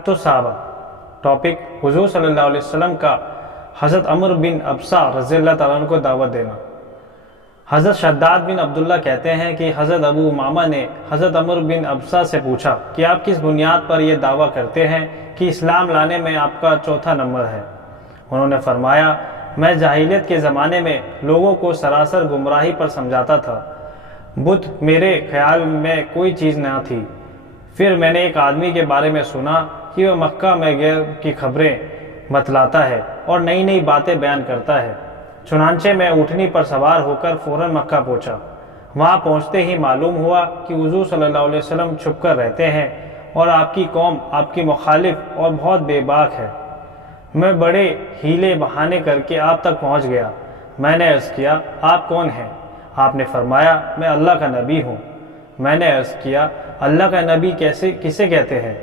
حیات الصحابہ۔ ٹاپک حضور صلی اللہ علیہ وسلم کا حضرت عمر بن ابسہ رضی اللہ تعالیٰ عنہ کو دعوت دینا۔ حضرت شداد بن عبداللہ کہتے ہیں کہ حضرت ابو امامہ نے حضرت عمر بن ابسہ سے پوچھا کہ آپ کس بنیاد پر یہ دعویٰ کرتے ہیں کہ اسلام لانے میں آپ کا چوتھا نمبر ہے؟ انہوں نے فرمایا، میں جاہلیت کے زمانے میں لوگوں کو سراسر گمراہی پر سمجھاتا تھا، بت میرے خیال میں کوئی چیز نہ تھی۔ پھر میں نے ایک آدمی کے بارے میں سنا کہ وہ مکہ میں غیر کی خبریں بتلاتا ہے اور نئی نئی باتیں بیان کرتا ہے۔ چنانچہ میں اونٹنی پر سوار ہو کر فوراً مکہ پہنچا۔ وہاں پہنچتے ہی معلوم ہوا کہ حضور صلی اللہ علیہ وسلم چھپ کر رہتے ہیں اور آپ کی قوم آپ کی مخالف اور بہت بے باک ہے۔ میں بڑے ہیلے بہانے کر کے آپ تک پہنچ گیا۔ میں نے عرض کیا، آپ کون ہیں؟ آپ نے فرمایا، میں اللہ کا نبی ہوں۔ میں نے عرض کیا، اللہ کا نبی کسے کہتے ہیں؟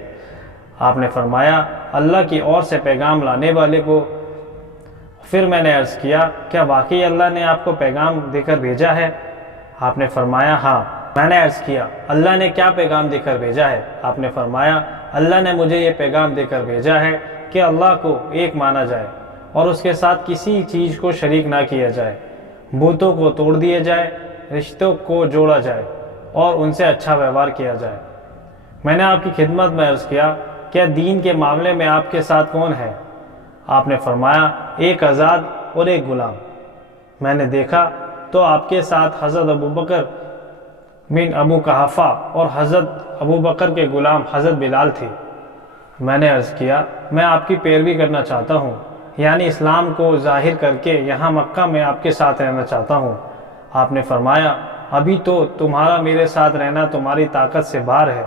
آپ نے فرمایا، اللہ کی اور سے پیغام لانے والے کو۔ پھر میں نے عرض کیا، کیا واقعی اللہ نے آپ کو پیغام دے کر بھیجا ہے؟ آپ نے فرمایا، ہاں۔ میں نے عرض کیا، اللہ نے کیا پیغام دے کر بھیجا ہے؟ آپ نے فرمایا، اللہ نے مجھے یہ پیغام دے کر بھیجا ہے کہ اللہ کو ایک مانا جائے اور اس کے ساتھ کسی چیز کو شریک نہ کیا جائے، بتوں کو توڑ دیا جائے، رشتوں کو جوڑا جائے اور ان سے اچھا ویوہار کیا جائے۔ میں نے آپ کی خدمت میں عرض کیا، کیا دین کے معاملے میں آپ کے ساتھ کون ہے؟ آپ نے فرمایا، ایک آزاد اور ایک غلام۔ میں نے دیکھا تو آپ کے ساتھ حضرت ابوبکر بن ابو قحافہ اور حضرت ابوبکر کے غلام حضرت بلال تھے۔ میں نے عرض کیا، میں آپ کی پیروی کرنا چاہتا ہوں، یعنی اسلام کو ظاہر کر کے یہاں مکہ میں آپ کے ساتھ رہنا چاہتا ہوں۔ آپ نے فرمایا، ابھی تو تمہارا میرے ساتھ رہنا تمہاری طاقت سے باہر ہے،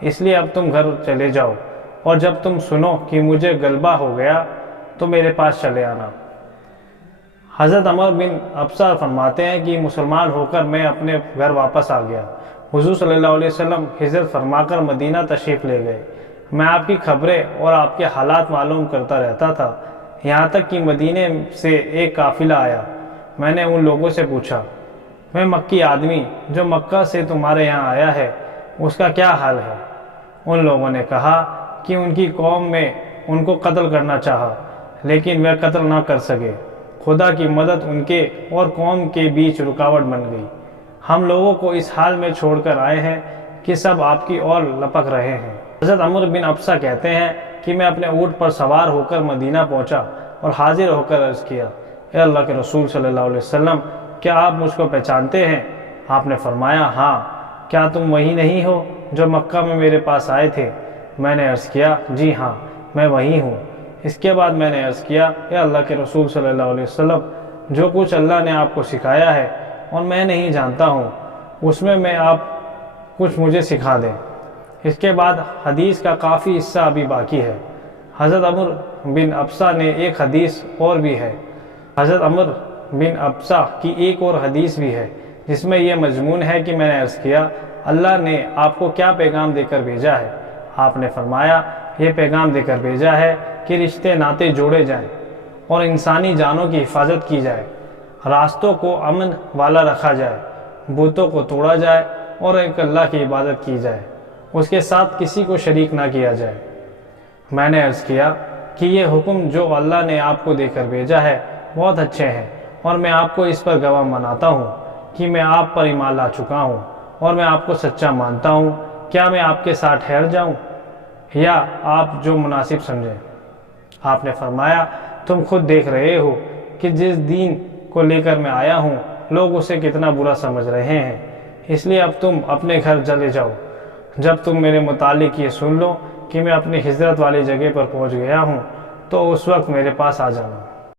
اس لیے اب تم گھر چلے جاؤ اور جب تم سنو کہ مجھے غلبہ ہو گیا تو میرے پاس چلے آنا۔ حضرت عمر بن ابسہ فرماتے ہیں کہ مسلمان ہو کر میں اپنے گھر واپس آ گیا۔ حضور صلی اللہ علیہ وسلم ہجرت فرما کر مدینہ تشریف لے گئے۔ میں آپ کی خبریں اور آپ کے حالات معلوم کرتا رہتا تھا، یہاں تک کہ مدینے سے ایک قافلہ آیا۔ میں نے ان لوگوں سے پوچھا، میں مکی آدمی جو مکہ سے تمہارے یہاں آیا ہے، اس کا کیا حال ہے؟ ان لوگوں نے کہا کہ ان کی قوم میں ان کو قتل کرنا چاہا، لیکن وہ قتل نہ کر سکے۔ خدا کی مدد ان کے اور قوم کے بیچ رکاوٹ بن گئی۔ ہم لوگوں کو اس حال میں چھوڑ کر آئے ہیں کہ سب آپ کی اور لپک رہے ہیں۔ حضرت عمر بن ابسہ کہتے ہیں کہ میں اپنے اونٹ پر سوار ہو کر مدینہ پہنچا اور حاضر ہو کر عرض کیا، اے اللہ کے رسول صلی اللہ علیہ وسلم، کیا آپ مجھ کو پہچانتے ہیں؟ آپ نے فرمایا، ہاں۔ کیا تم وہی نہیں ہو جو مکہ میں میرے پاس آئے تھے؟ میں نے عرض کیا، جی ہاں، میں وہی ہوں۔ اس کے بعد میں نے عرض کیا، اے اللہ کے رسول صلی اللہ علیہ وسلم، جو کچھ اللہ نے آپ کو سکھایا ہے اور میں نہیں جانتا ہوں، اس میں آپ کچھ مجھے سکھا دیں۔ اس کے بعد حدیث کا کافی حصہ ابھی باقی ہے۔ حضرت عمر بن ابسہ نے ایک حدیث اور بھی ہے۔ حضرت عمر بن ابسہ کی ایک اور حدیث بھی ہے جس میں یہ مضمون ہے کہ میں نے عرض کیا، اللہ نے آپ کو کیا پیغام دے کر بھیجا ہے؟ آپ نے فرمایا، یہ پیغام دے کر بھیجا ہے کہ رشتے ناطے جوڑے جائیں اور انسانی جانوں کی حفاظت کی جائے، راستوں کو امن والا رکھا جائے، بتوں کو توڑا جائے اور ایک اللہ کی عبادت کی جائے، اس کے ساتھ کسی کو شریک نہ کیا جائے۔ میں نے عرض کیا کہ یہ حکم جو اللہ نے آپ کو دے کر بھیجا ہے بہت اچھے ہیں، اور میں آپ کو اس پر گواہ بناتا ہوں کہ میں آپ پر ایمان لا چکا ہوں اور میں آپ کو سچا مانتا ہوں۔ کیا میں آپ کے ساتھ ٹھہر جاؤں یا آپ جو مناسب سمجھیں؟ آپ نے فرمایا، تم خود دیکھ رہے ہو کہ جس دین کو لے کر میں آیا ہوں لوگ اسے کتنا برا سمجھ رہے ہیں، اس لیے اب تم اپنے گھر چلے جاؤ۔ جب تم میرے متعلق یہ سن لو کہ میں اپنی ہجرت والی جگہ پر پہنچ گیا ہوں تو اس وقت میرے پاس آ جانا۔